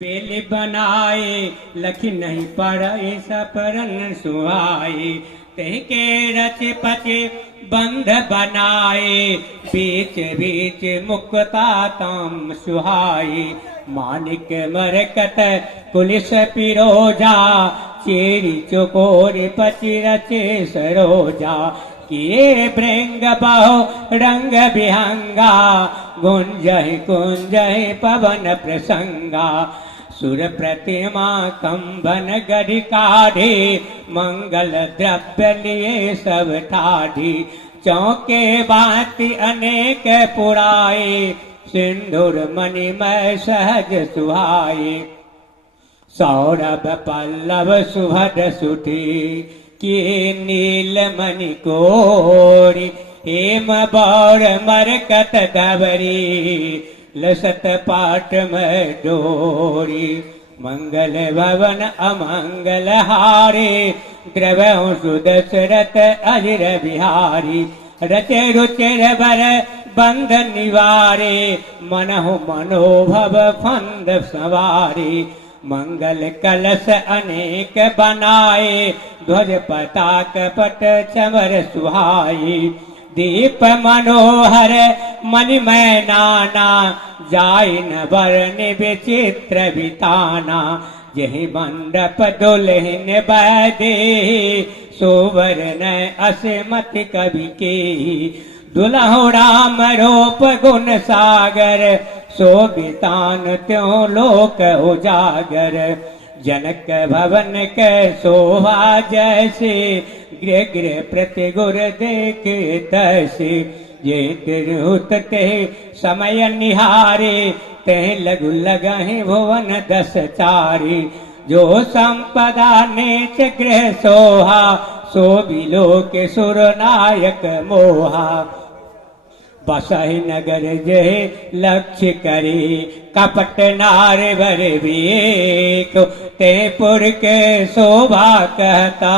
Bell बनाए लखी नहीं पड़े सपरन सुहाए तह के रच पचे बंध बनाए बीच बीच मुक्ता तम सुहाए मानिक मरकत पुलिस पिरोजा चेरी चकोर पचि रचे सरोजा किए भृंग बहु रंग विहंगा गुंजय कुंजय पवन प्रसंगा सुर प्रतिमा कंबन गढ़ काढ़े मंगल द्रव्य लिए सब ठाढ़ी चौके बाती अनेक पुराए सिंदूर मणिमय सहज सुहाए सौरभ पल्लव सुभद सुठी किए नील मणि कोरी हेम बौर मरकत गबरी लसत पाट में डोरी मंगल भवन अमंगल हारे द्रव्यों सुदशरथ अजिर बिहारी रचे रुचिर बर बंध निवारे मनहु मनोभव फंद सवारी मंगल कलश अनेक बनाए ध्वज पताक पट चमर सुहाई दीप मनोहर मणिमय नाना जाय न वर्ण विचित्र बिताना यही मंडप दुल्हन बैदे सोवर्ण असमत कवि के दुल्हो राम रूप गुण सागर शोभितान त्यों लोक उजागर जनक भवन के शोभा जैसे गृह गृह प्रति गुर देखे तैसे ये तिरहुत ते समय निहारे ते लघु लगहि भुवन दस चारी जो संपदा नेच गृह सोहा सो बिलो के सुर नायक मोहा बसहि नगर जय लक्ष्य करे कपट नार वर विवेक ते पुर के शोभा कहता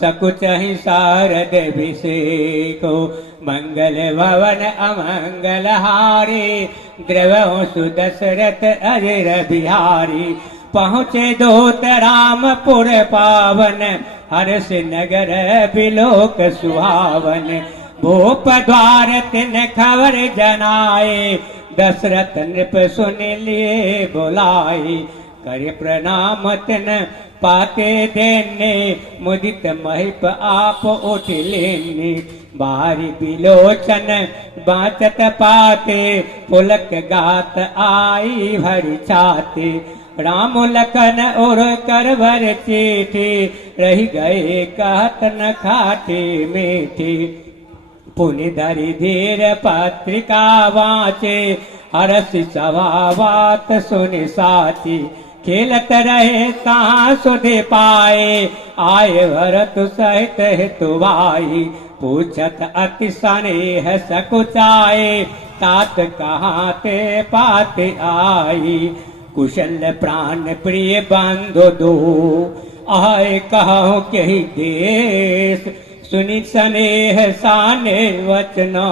सकुच ही शारद अभिषेको मंगल भवन अमंगल हारे द्रव्यों सुदशरथ अजिर बिहारी पहुँचे दूत रामपुर पावन हर्ष नगर बिलोक सुहावन भूप द्वार तिन खबर जनाए दशरथ नृप सुन लिए बुलाए कर प्रणाम तिन पाते देने मुदित महिप आप उठ लेने बारी बिलोचन बाचत पाते पुलक गात आई भर छाते राम लखन और करवर चीठी रह गए कहत न खाटे मीठी पुनि धरि धीर पत्रिका वाचे हरस सभा बात सुनि साची खेलत रहे कहाँ सुधि पाए आए भरत सहित हितुवाई पूछत अति स्नेह सकुचाए तात कहाँ ते पात आई कुशल प्राण प्रिय बंधु दो आए कहो के देश सुनि स्नेह साने वचना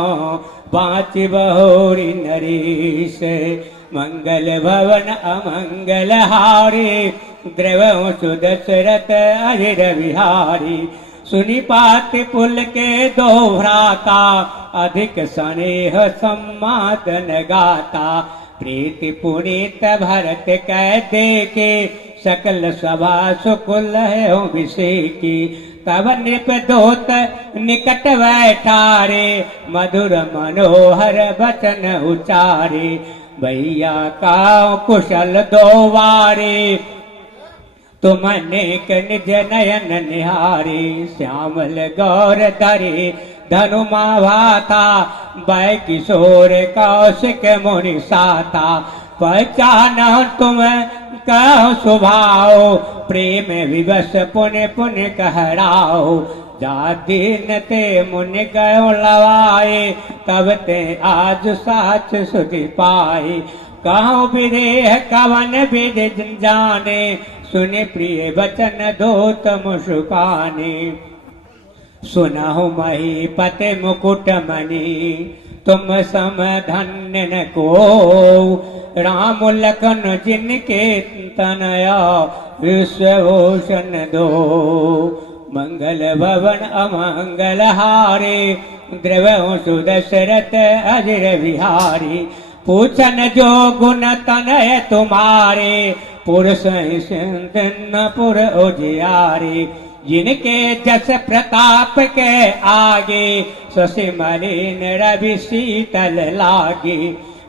बाँच बहोरी नरेश मंगल भवन अमंगल हारे द्रव्यों सुदशरथ अजिर बिहारी सुनि पात पुल के दो भ्राता अधिक स्नेह सम्मादन गाता प्रीति पुनीत भरत कह देखे सकल सभा सुकुल है अभिषेकी तब नृप दोत निकट बैठारे मधुर मनोहर वचन उचारे भैया का कुशल दो वारे तुम अनेक निज नयन निहारे श्यामल गौर धरे धनुमा भाता बै किशोर कौशिक मुनि साता पहचान तुम कहो स्वभाव प्रेम विवश पुण्य पुण्य कहराओ जा दीन ते मुनि गयो लवाए तब ते आज साच सुधि पाए कहो विदेह कवन विद जाने सुनि प्रिय वचन दोत मुस्काने सुनहु मही पते मुकुट मणि तुम सम धन्य न को। राम लखन जिनके तनया विश्वभूषण दो। मंगल भवन अमंगल हारे द्रवहु सुदशरथ अजर विहारी। पूछन जो गुण तनय तुम्हारे पुरुष पुर उजियारे। जिनके जस प्रताप के आगे ससिमलिन रवि शीतल लागे।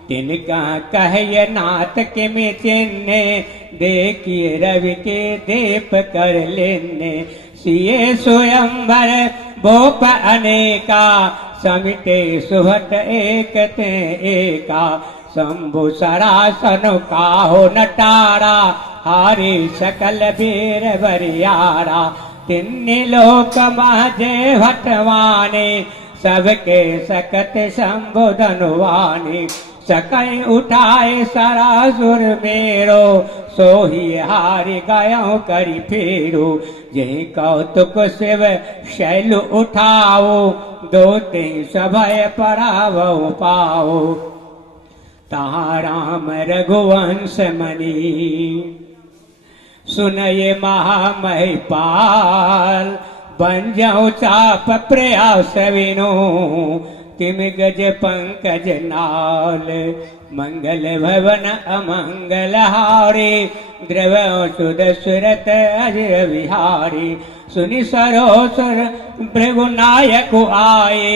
तिनका कहिए नाथ के में चिन्ने देखिए रवि के देप कर लेने। सिए स्वयंवर भोप अनेका समिते सुभट एक ते एका। शंभु सरासन काहो नटारा हारी सकल वीर बरियारा। तिन्नी लोक माजे भटवाने सबके सकत शंभु धनुवानी। सकई उठाए सरासुर मेरो सोही हारि गयो करी फेरो। जय कौतुक शिव शैल उठाओ दो तीन सभय परावो पाओ। तहाँ राम रघुवंश मणि सुनये महामहिपाल। बन जाऊं चाप प्रयास विनो तिम गज पंकज नाल। मंगल भवन अमंगल हारे द्रव सुदशरथ अजर विहारी। सुनि सरोसर भृगुनायक आए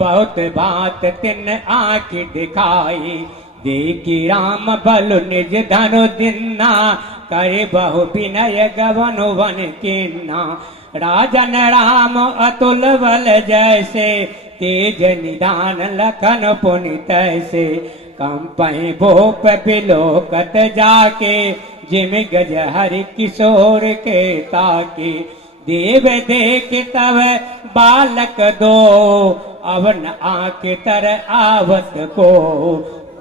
बहुत बात तिन आँख दिखाई। देखी राम बल निज धनु दिन्ना करे बहु विनय गवन वन किन्ना। राजन राम अतुल बल जैसे तेज निदान लखन पुनि तैसे। कंपहि भूप बिलोकत जाके जिम गज हरि किशोर के ताके। देव देख तब बालक दो अवन आँख तर आवत को।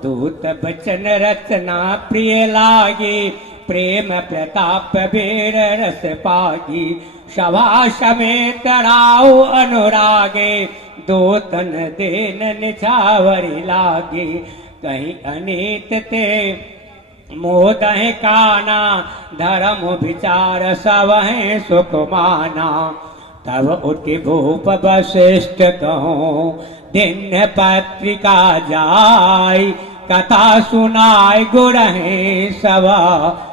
दूत बचन रचना प्रिय लागी प्रेम प्रताप वीर रस पागी। सभा समेत राव अनुरागे दूतन देन निछावरी लागे। कहीं अनीत ते मोदह काना धर्म विचार सवह सुख माना। तब उठि भूप वशिष्ठ कहूँ दिन पत्रिका जाय। कथा सुनाय गुरहे सवा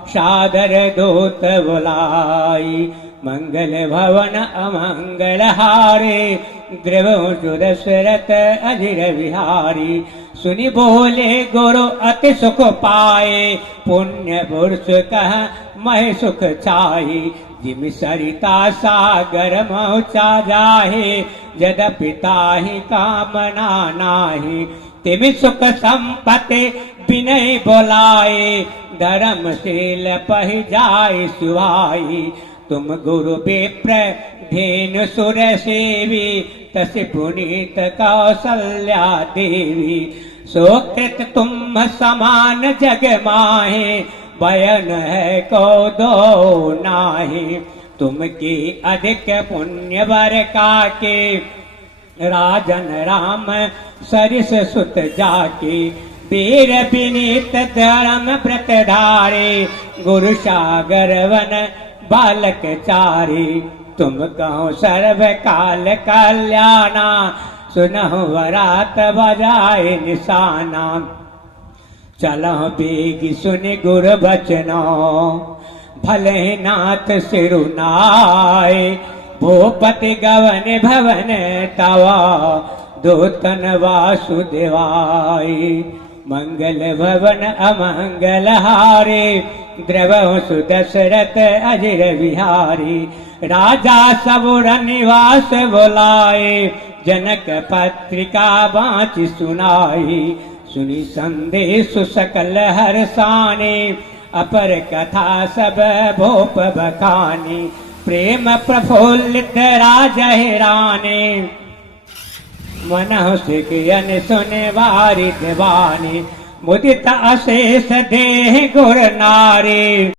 सादर दूत बुलाई। मंगल भवन अमंगल हारे द्रव सुदशरथ अजर विहारी। सुनि बोले गुरु अति सुख पाए पुण्य पुरुष कह मह सुख छाई। जिम सरिता सागर मौचा जाहे यद्यपि ताहि कामना नाहि। तिम सुख संपत्ति विनय बोलाए धर्मशील पहि जाय सुहाई। तुम गुरु विप्र धेनु सुर सेवी तस्य पुनीत कौसल्या देवी। सोकृत तुम समान जग माहे बयन है को दो नाहि। तुम की अधिक पुण्य वर काके राजन राम सरिस सुत जाके। वीर विनीत धर्म व्रत धारे गुरु सागर वन बालक चारे। तुम कहो सर्व काल कल्याणा सुनहु वरात बजाए निशाना। चलो बेगी सुनि गुर बचनो भले नाथ सिरुनाय। भूपति गवन भवन तवा दूतन वासुदेवाय। मंगल भवन अमंगल हारे द्रव सुदशरथ अजर विहारी। राजा सबुर निवास बुलाए जनक पत्रिका बाँच सुनाई। सुनि संदेश सकल हर्षाने अपर कथा सब भूप बखानी। प्रेम प्रफुल्लित राजहिराने मन सिकयन सुने वारिद वाणी। मुदित अशेष देह गुर नारी।